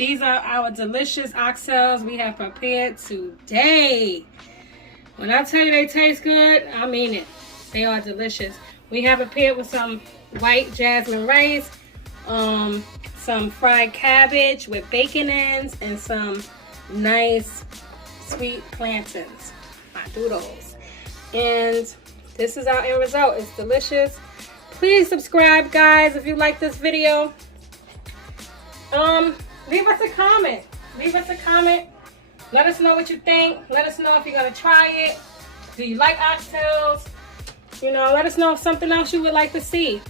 These are our delicious oxtails we have prepared today. When I tell you they taste good, I mean it. They are delicious. We have it paired with some white jasmine rice, some fried cabbage with bacon ends, and some nice sweet plantains. I do those. And this is our end result. It's delicious. Please subscribe, guys, if you like this video. Leave us a comment. Leave us a comment. Let us know what you think. Let us know if you're gonna try it. Do you like oxtails? You know, let us know if something else you would like to see.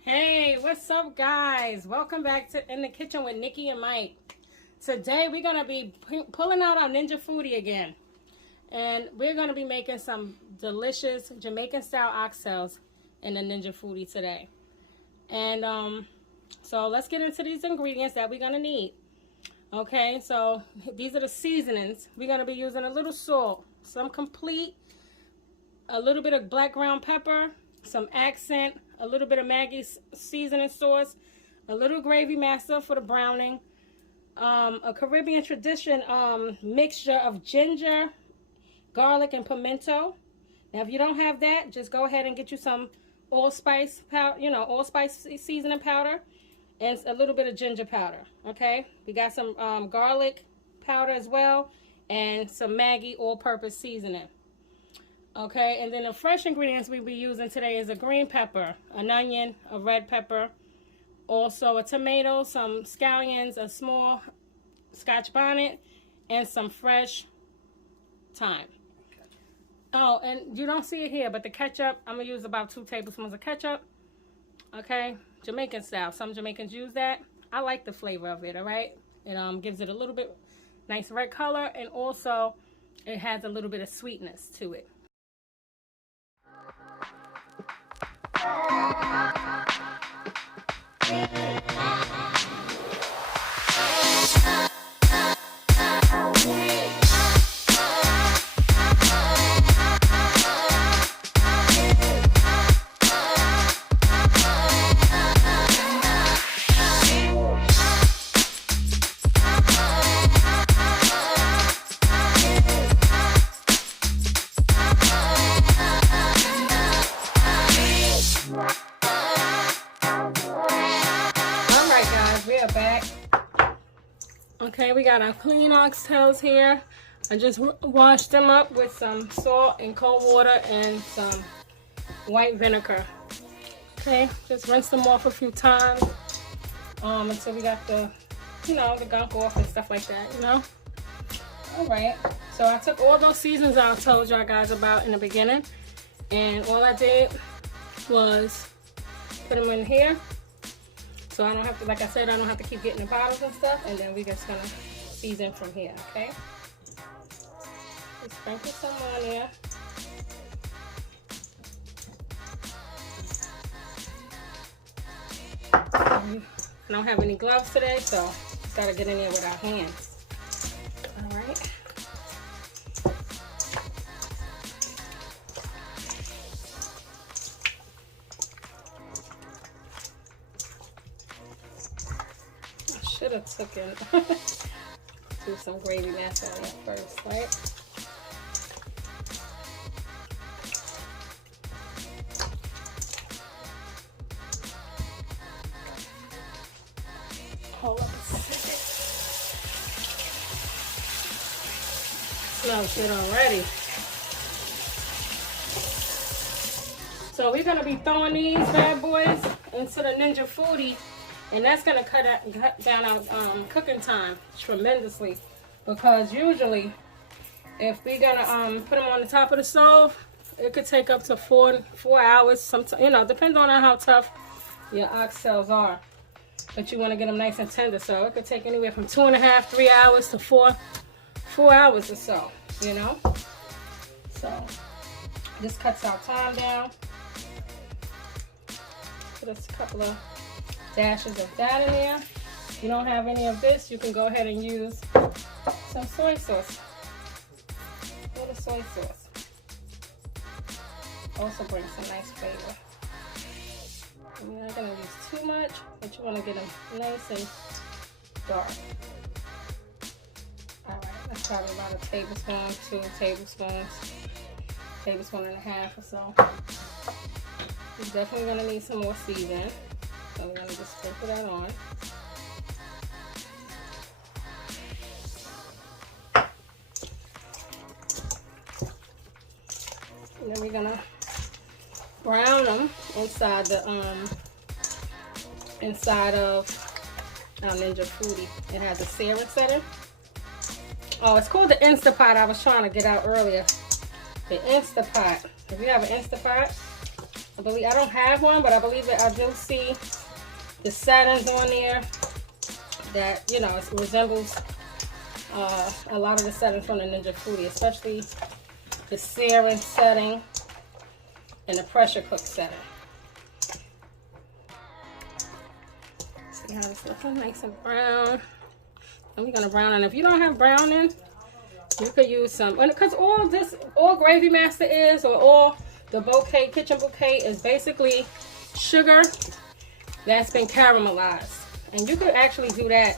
Hey, what's up, guys? Welcome back to In the Kitchen with Nikki and Mike. Today we're gonna be pulling out our Ninja Foodie again, and we're gonna be making some delicious Jamaican style oxtails in the Ninja Foodie today. And so let's get into these ingredients that we're gonna need. Okay, so these are the seasonings. We're gonna be using a little salt, some complete, a little bit of black ground pepper, some accent, a little bit of Maggie seasoning sauce, a little gravy master for the browning, a Caribbean tradition mixture of ginger, garlic, and pimento. Now, if you don't have that, just go ahead and get you some allspice powder, allspice seasoning powder, and a little bit of ginger powder. Okay, we got some garlic powder as well, and some Maggie all-purpose seasoning. Okay, and then the fresh ingredients we'll be using today is a green pepper, an onion, a red pepper, also a tomato, some scallions, a small scotch bonnet, and some fresh thyme. Oh, and you don't see it here, but the ketchup, I'm going to use about 2 tablespoons of ketchup. Okay, Jamaican style. Some Jamaicans use that. I like the flavor of it, all right? It gives it a little bit nice red color, and also it has a little bit of sweetness to it. Back. Okay, we got our clean oxtails here. I just washed them up with some salt and cold water and some white vinegar. Okay, just rinse them off a few times until we got the gunk off and stuff like that, All right, so I took all those seasons I told y'all guys about in the beginning, and all I did was put them in here. So I don't have to, like I said, I don't have to keep getting the bottles and stuff, and then we're just gonna season from here, okay? Just sprinkle some on there. I don't have any gloves today, so just gotta get in there with our hands. All right. Should have took it. Do some gravy mash on it first, right? Hold up a second. Smells good already. So we're gonna be throwing these bad boys into the Ninja Foodie. And that's going to cut down our cooking time tremendously, because usually if we're going to put them on the top of the stove, it could take up to 4 hours. Sometimes, depends on how tough your oxtails are. But you want to get them nice and tender, so it could take anywhere from 2.5, 3 hours to 4 hours or so, So this cuts our time down. Put a couple of dashes of that in there. If you don't have any of this, you can go ahead and use some soy sauce. A little soy sauce. Also brings some nice flavor. I'm not going to use too much. much, but you want to get them nice and dark. Alright, that's probably about a tablespoon, 2 tablespoons, tablespoon and a half or so. You're definitely going to need some more seasoning. So we're going to just sprinkle that on. And then we're going to brown them inside of our Ninja Foodie. It has a searing setting. Oh, it's called the Instapot. I was trying to get out earlier. The Instapot. If you have an Instapot, I don't have one, but I believe that I do see the settings on there that, you know, it resembles a lot of the settings from the Ninja Foodie, especially the searing setting and the pressure cook setting. See how it's looking nice and brown. And we're gonna brown it. If you don't have browning, you could use some, because all Gravy Master is, or all the bouquet, kitchen bouquet is basically sugar that's been caramelized. And you could actually do that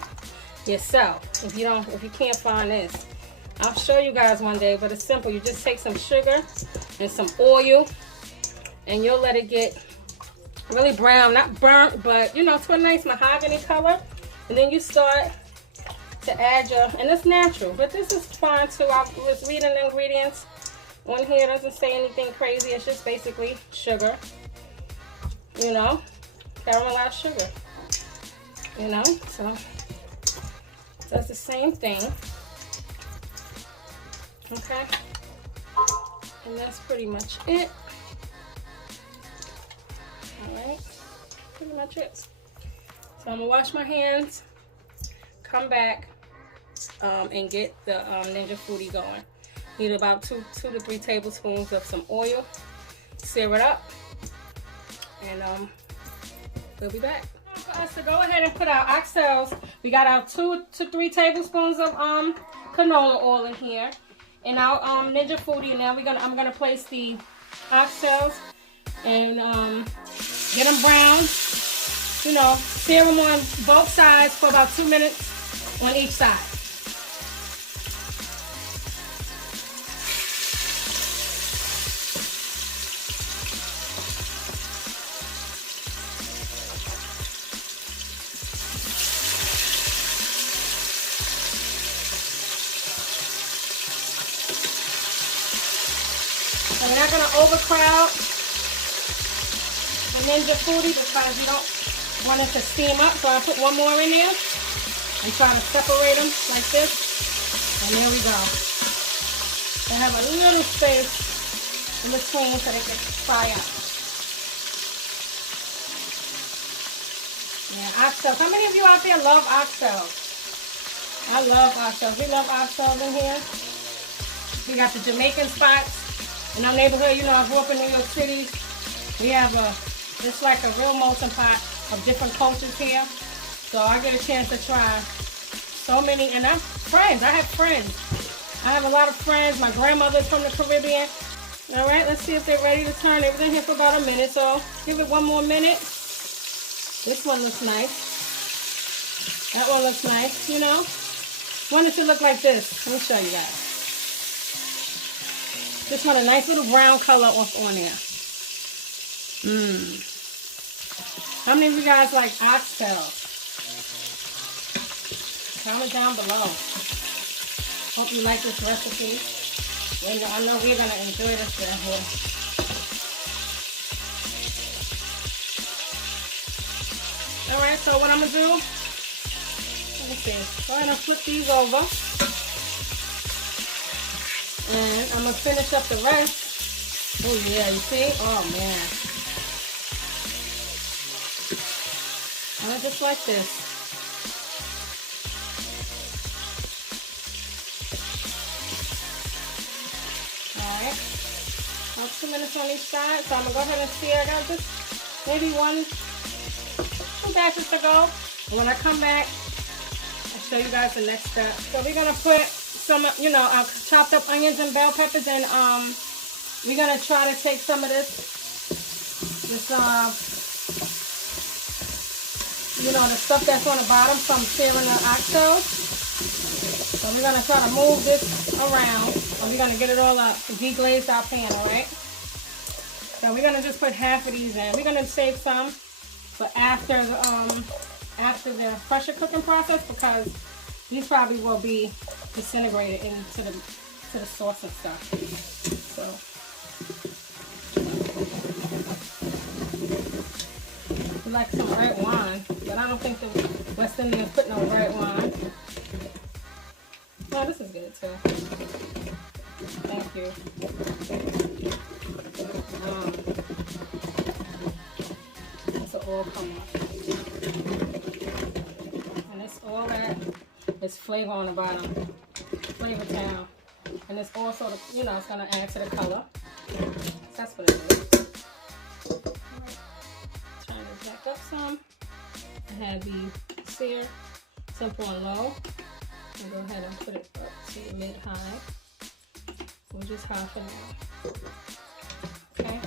yourself if you can't find this. I'll show you guys one day, but it's simple. You just take some sugar and some oil, and you'll let it get really brown, not burnt, but you know, to a nice mahogany color. And then you start to add your, and it's natural, but this is fine too. I was reading the ingredients on here. It doesn't say anything crazy. It's just basically sugar, you know, caramelized sugar, you know, so that's the same thing. Okay, and that's pretty much it. All right, pretty much it. So I'm gonna wash my hands, come back, and get the Ninja Foodie going. Need about 2 to 3 tablespoons of some oil. Sear it up, and we'll be back. For us to go ahead and put our oxtails, we got our 2 to 3 tablespoons of canola oil in here, and our Ninja Foodie. And now I'm gonna place the oxtails and get them brown. You know, sear them on both sides for about 2 minutes on each side. So we're not going to overcrowd the Ninja Foodie because you don't want it to steam up. So I put one more in there and try to separate them like this. And there we go. They have a little space in between so they can fry up. Yeah, oxtails. How many of you out there love oxtails? I love oxtails. We love oxtails in here. We got the Jamaican spots. In our neighborhood, you know, I grew up in New York City. We have just like a real melting pot of different cultures here. So I get a chance to try so many, and I have friends. I have a lot of friends. My grandmother's from the Caribbean. All right, let's see if they're ready to turn. They've been here for about a minute, so give it one more minute. This one looks nice. That one looks nice, you know. Want it to look like this. Let me show you guys. Just want a nice little brown color off on there. How many of you guys like oxtails? Comment down below. Hope you like this recipe. I know we're going to enjoy this here. Alright, so what I'm going to do, let me see. Go ahead and flip these over. And I'm going to finish up the rest. Oh yeah, you see? Oh man. Just like this. Alright. About 2 minutes on each side. So I'm going to go ahead and sear. I got just maybe 2 batches to go. And when I come back, I'll show you guys the next step. So we're going to put some, you know, chopped up onions and bell peppers, and we're gonna try to take some of this you know, the stuff that's on the bottom from searing the oxtails. So we're going to try to move this around, and we're going to get it all up, deglaze our pan, all right? So we're going to just put half of these in. We're going to save some for after the pressure cooking process, because these probably will be disintegrated into the sauce and stuff. So we like some red wine, but I don't think the West Indians put no red wine. Oh, this is good too. Thank you. This will all come up. And it's all that is flavor on the bottom. Flavor town. And it's also, you know, it's going to add to the color. That's what it is. Trying to jack up some. I had the sear, simple and low. And go ahead and put it up to the mid-high. We'll just half an hour. Okay.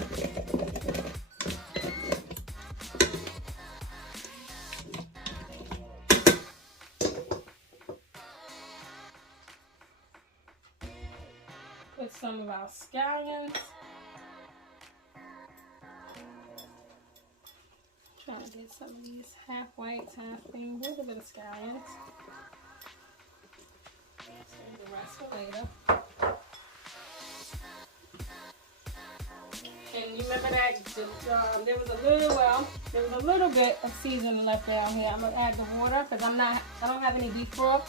Put some of our scallions. Trying to get some of these half whites, half green. A little bit of scallions. Save the rest for later. And you remember that there was a little bit of seasoning left down here. I'm gonna add the water because I don't have any beef broth.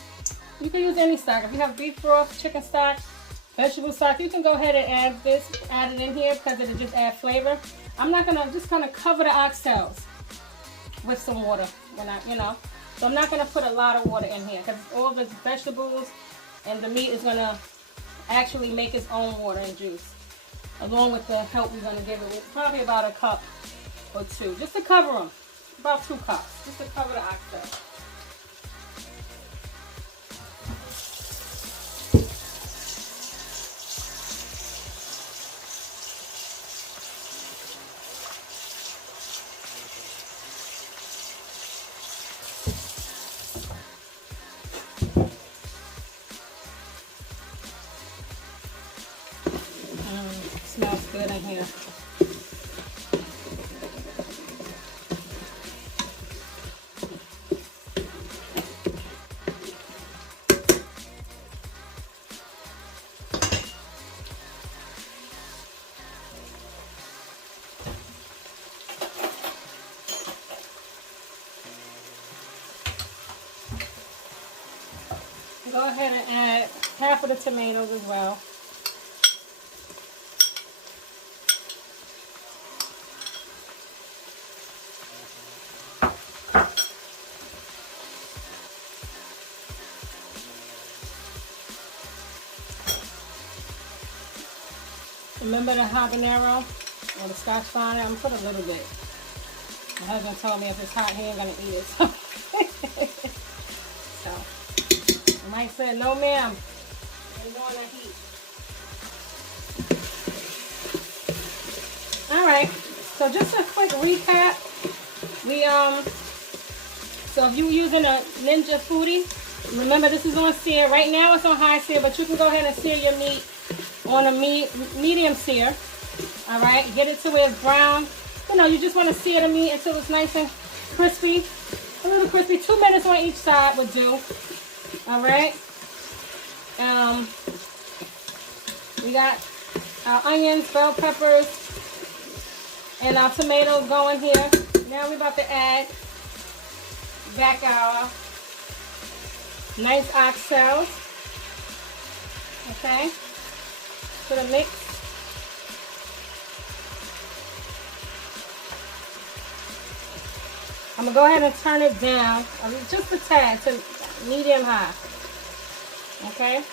You can use any stock. If you have beef broth, chicken stock, vegetable stock, you can go ahead and add it in here because it'll just add flavor. I'm not gonna, just kind of cover the oxtails with some water when so I'm not gonna put a lot of water in here because all the vegetables and the meat is gonna actually make its own water and juice, along with the help we're gonna give it with probably about a cup or two, just to cover them, about 2 cups, just to cover the oxtail. Smells good in here. Go ahead and add half of the tomatoes as well. Remember the habanero or the scotch bonnet? I'm gonna put a little bit. My husband told me if it's hot, he ain't gonna eat it. So Mike said, no ma'am, ain't going to heat. All right, so just a quick recap. So if you're using a Ninja Foodie, remember this is on sear. Right now it's on high sear, but you can go ahead and sear your meat on a medium sear. All right, get it to where it's brown. You know, you just want to sear the meat until it's nice and crispy, a little crispy. 2 minutes on each side would do. All right. We got our onions, bell peppers, and our tomatoes going here. Now we're about to add back our nice oxtails. Okay. For the mix. I'm gonna go ahead and turn it down just a tad to medium high. Okay.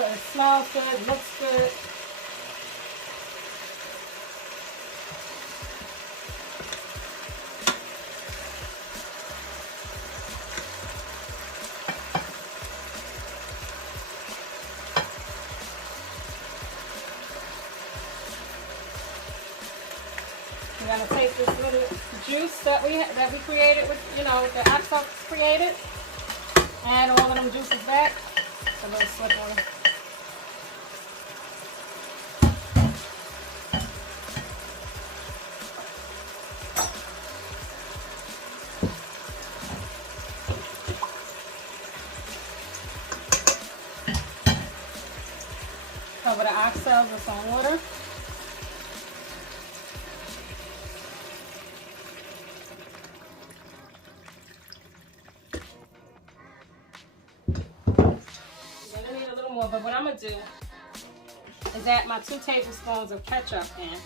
It smells good, looks good. take this little juice that we created with, you know, the oxtails created. Add all of them juices back. It's a little slippery. Cover the oxtails with some water. You're gonna need a little more, but what I'm gonna do is add my 2 tablespoons of ketchup in,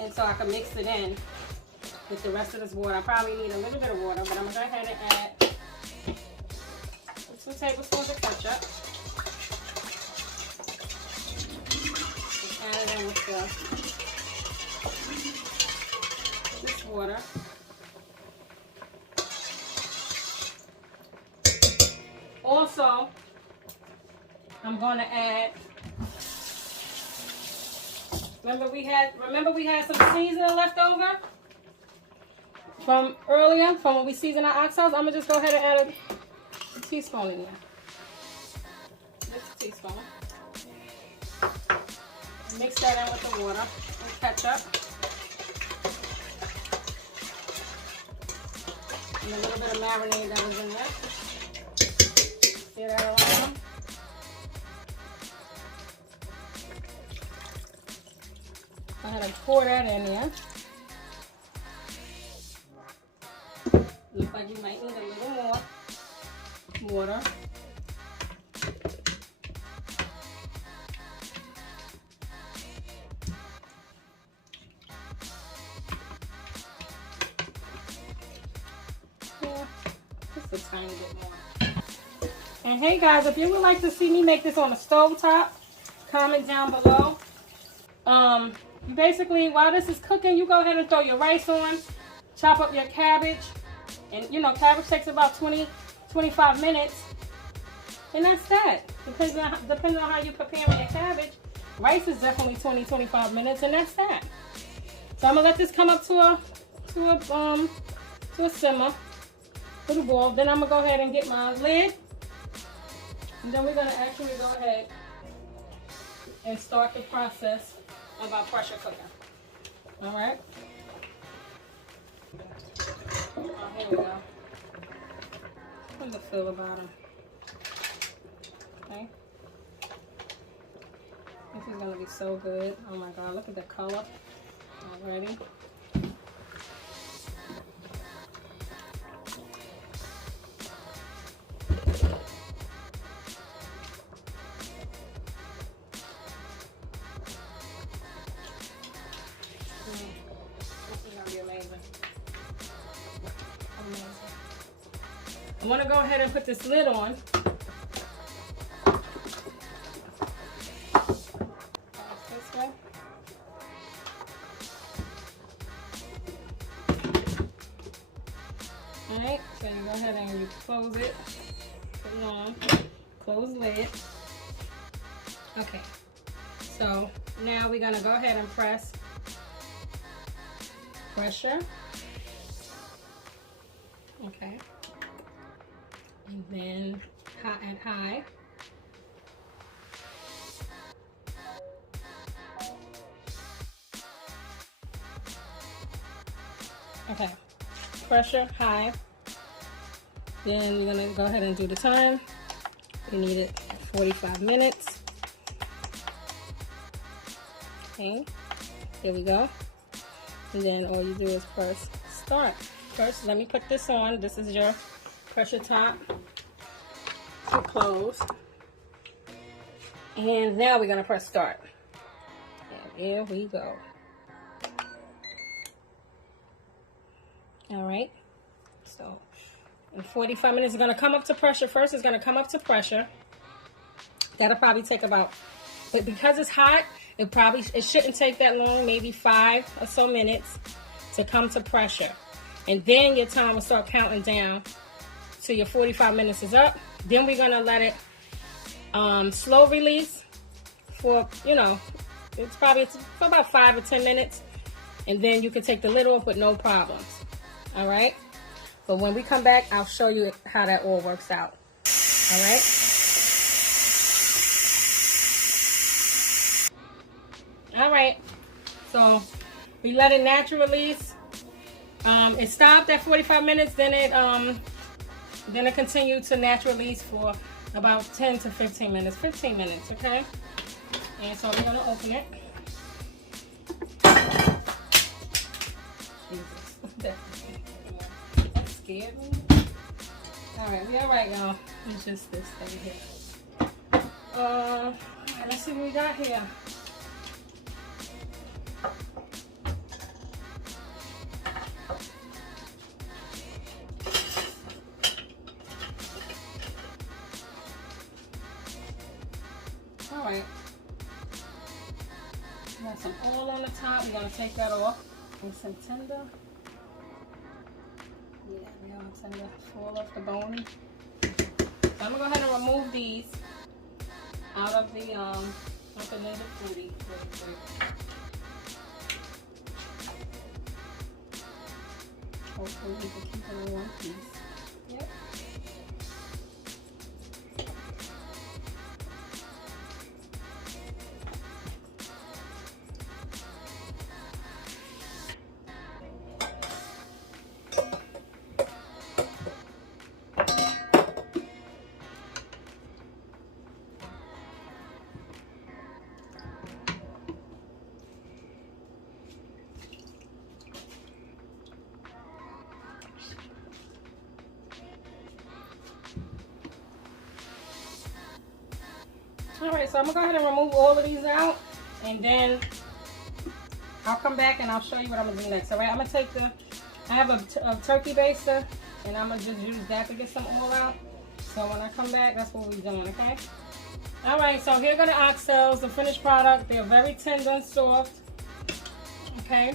and so I can mix it in with the rest of this water. I probably need a little bit of water, but I'm gonna go ahead and add 2 tablespoons of ketchup. Add it in with this water. Also, I'm going to add. Remember we had some seasoning left over from earlier, from when we seasoned our oxtails. I'm gonna just go ahead and add a teaspoon in there. Just a teaspoon. Mix that in with the water and ketchup. And a little bit of marinade that was in there. Stir that around. Go ahead and pour that in there. Looks like you might need a little more water. A tiny bit more. And hey guys, if you would like to see me make this on a stove top, comment down below. Basically, while this is cooking, you go ahead and throw your rice on, chop up your cabbage, and you know, cabbage takes about 20-25 minutes, and that's that. Depending on how you prepare your cabbage. Rice is definitely 20-25 minutes, and that's that. So I'm gonna let this come up to a simmer. The boil. Then I'm gonna go ahead and get my lid, and then we're gonna actually go ahead and start the process of our pressure cooker. All right. Here we go. Put the filler bottom. Okay. This is gonna be so good. Oh my God! Look at the color already. I'm going to go ahead and put this lid on. This way. Alright, so you go ahead and you close it. Put it on. Close lid. Okay, so now we're going to go ahead and press pressure. Okay. And then at high. Okay, pressure high. Then you're gonna go ahead and do the time. You need it 45 minutes. Okay, here we go. And then all you do is press start. First, let me put this on. This is your pressure top to close. And now we're gonna press start. And here we go. All right, so in 45 minutes, it's gonna come up to pressure. First, it's gonna come up to pressure. That'll probably take about, but because it's hot, it shouldn't take that long, maybe 5 or so minutes to come to pressure. And then your time will start counting down till your 45 minutes is up. Then we're gonna let it slow release for, you know, it's probably for about 5 or 10 minutes. and then you can take the lid off with no problems. All right. But when we come back, I'll show you how that all works out. All right. All right. So we let it naturally release. It stopped at 45 minutes. Then it continued to natural release for about 10 to 15 minutes. 15 minutes, okay? And so we're gonna open it. Jesus, that scared me. All right, we all right, y'all. It's just this thing here. All right, let's see what we got here. All right. We got some oil on the top. We're gonna take that off. And some tender. Yeah, we got some tender. Fall off the bone. So I'm gonna go ahead and remove these out of the Ninja Foodie. Hopefully we can keep it in one piece. Yep. Alright, so I'm going to go ahead and remove all of these out, and then I'll come back and I'll show you what I'm going to do next. Alright, I'm going to take I have a turkey baster, and I'm going to just use that to get some oil out. So when I come back, that's what we're doing, okay? Alright, so here go the oxtails, the finished product. They're very tender and soft, okay?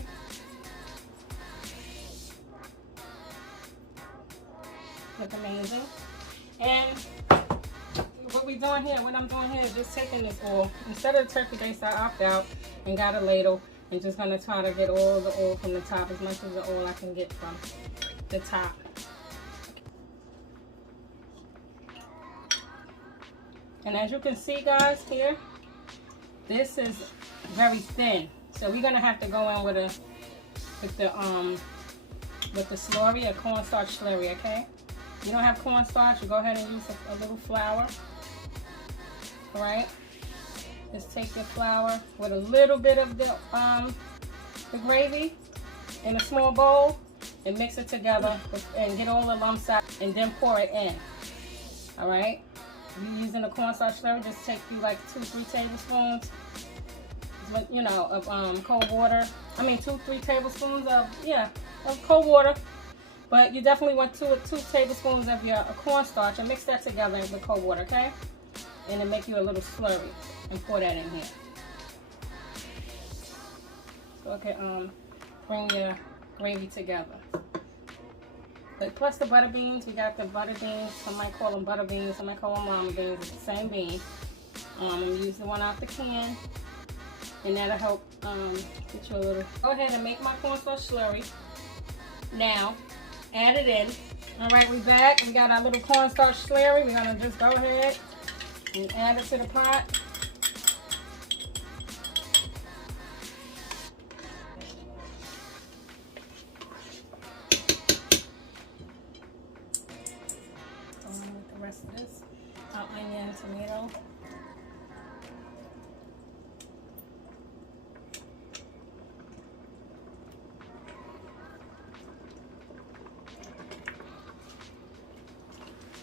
Look amazing. And what we doing here, what I'm doing here is just taking this oil. Instead of the turkey base, I opt out and got a ladle and just gonna try to get all the oil from the top, as much of the oil I can get from the top. And as you can see, guys, here, this is very thin. So we're gonna have to go in with the slurry, a cornstarch slurry, okay? If you don't have cornstarch, you go ahead and use a little flour. All right, just take your flour with a little bit of the gravy in a small bowl and mix it together and get all the lumps out, and then pour it in. All right, if you're using a cornstarch slurry, just take you like 2-3 tablespoons, you know, of cold water. I mean 2-3 tablespoons of cold water. But you definitely want 2 tablespoons of your cornstarch, and mix that together with cold water, okay? And then make you a little slurry and pour that in here. So okay, bring your gravy together. But plus the butter beans, we got the butter beans. Some might call them butter beans, some might call them lima beans. It's the same bean. I'm gonna use the one out the can, and that'll help get you a little. Go ahead and make my cornstarch slurry now. Add it in. All right, we back. We got our little cornstarch slurry. We're gonna just go ahead and add it to the pot. Go on with the rest of this. Our onion, tomato.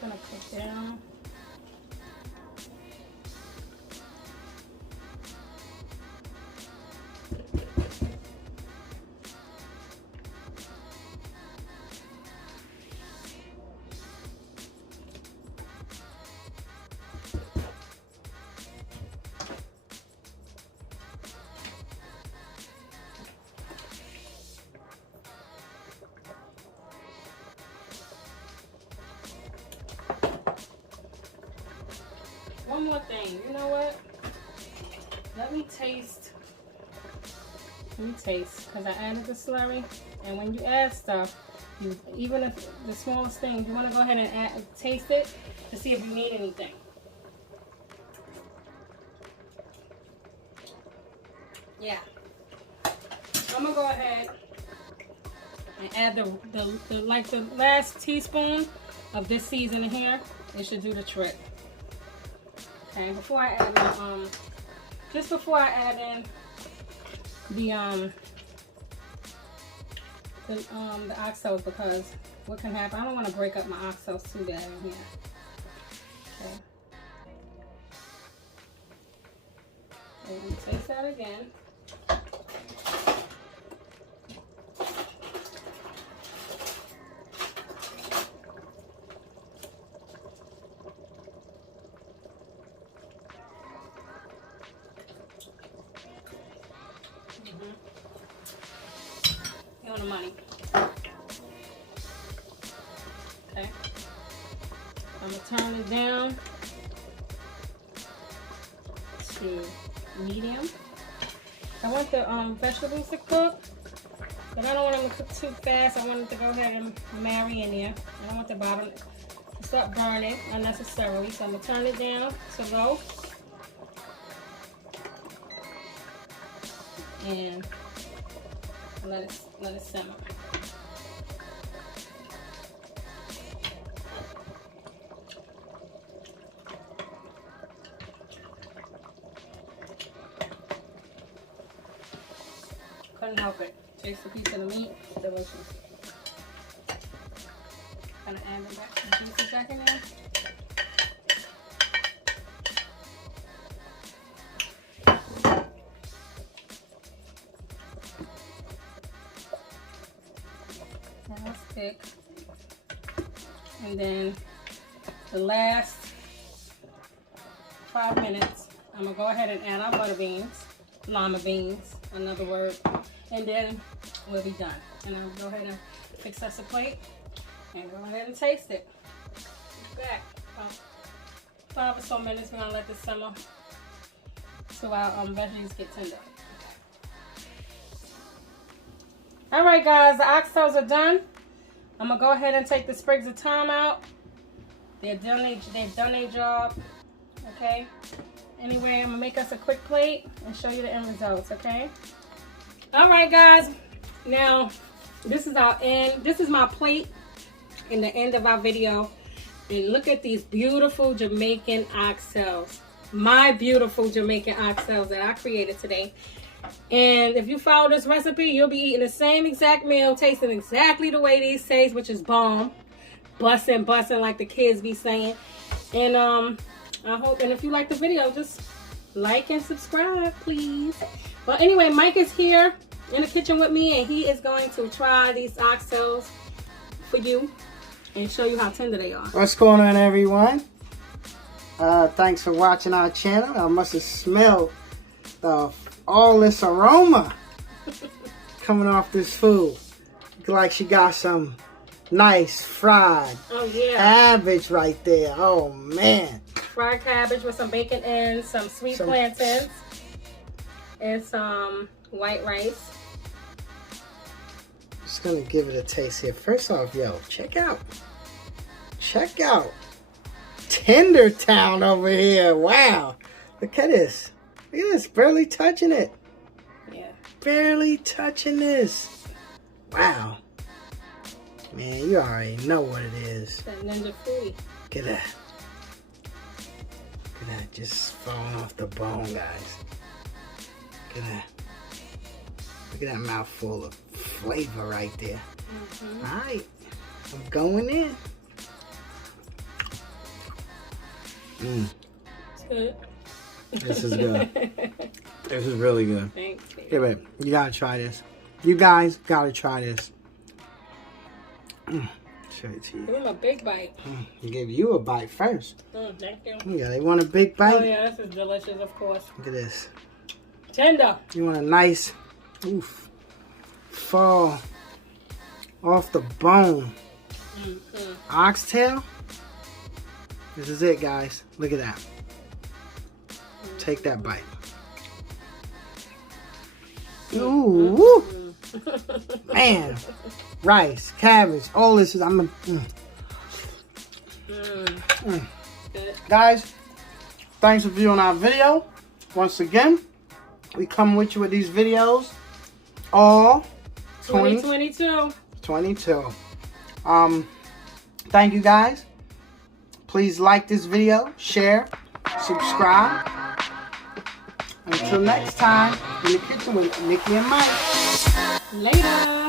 Gonna cook down. One more thing, you know what? Let me taste Let me taste, because I added the slurry. And when you add stuff, even if the smallest thing, you want to go ahead and taste it to see if you need anything. Yeah. I'm going to go ahead and add the last teaspoon of this seasoning here. It should do the trick. Okay, before I add in, just before I add in the oxtails, because what can happen, I don't want to break up my oxtails too bad in here. Okay. And taste that again. You want the money. Okay. I'm going to turn it down to medium. I want the vegetables to cook, but I don't want them to cook too fast. I want them to go ahead and marry in there. I don't want the bottom to start burning unnecessarily, so I'm going to turn it down to low. And let it simmer. Couldn't help it. Taste a piece of the meat. Delicious. Gonna add the pieces back in there. That's thick. And then the last 5 minutes, I'm gonna go ahead and add our butter beans, lima beans, another word, and then we'll be done. And I'll go ahead and fix us a plate and go ahead and taste it. Back about 5 or so minutes. We're gonna let this simmer so our veggies get tender. All right, guys, the oxtails are done. I'm gonna go ahead and take the sprigs of thyme out. They've done their job. Okay. Anyway, I'm gonna make us a quick plate and show you the end results. Okay. All right, guys. Now, this is our end. This is my plate in the end of our video. And look at these beautiful Jamaican oxtails. My beautiful Jamaican oxtails that I created today. And if you follow this recipe, you'll be eating the same exact meal, tasting exactly the way these taste, which is bomb. Bussin', like the kids be saying. And I hope, and if you like the video, just like and subscribe, please. But anyway, Mike is here in the kitchen with me, and he is going to try these oxtails for you and show you how tender they are. What's going on, everyone? Thanks for watching our channel. I must have smelled all this aroma coming off this food. Looks like she got some nice fried cabbage right there. Oh man. Fried cabbage with some bacon ends, some sweet plantains, and some white rice. Just gonna give it a taste here. First off, yo, check out Tender Town over here. Wow. Look at this. Look at this. Barely touching it. Yeah. Barely touching this. Wow. Man, you already know what it is. That Ninja Foodie. Look at that. Look at that. Just falling off the bone, guys. Look at that. Look at that mouthful of flavor right there. Mm-hmm. All right. I'm going in. It's good. This is good. This is really good. Thanks. Hey, wait. You gotta try this. You guys gotta try this. Show it to you. Give him a big bite. I gave you a bite first. Thank you. Yeah, they want a big bite? Oh yeah, this is delicious, of course. Look at this. Tender. You want a nice, fall off the bone oxtail? This is it, guys. Look at that. Take that bite. Ooh, man, rice, cabbage, all this is. Guys, thanks for viewing our video. Once again, we come with you with these videos all 2022. Thank you guys. Please like this video, share, subscribe. Until next time, in the kitchen with Nikki and Mike. Later.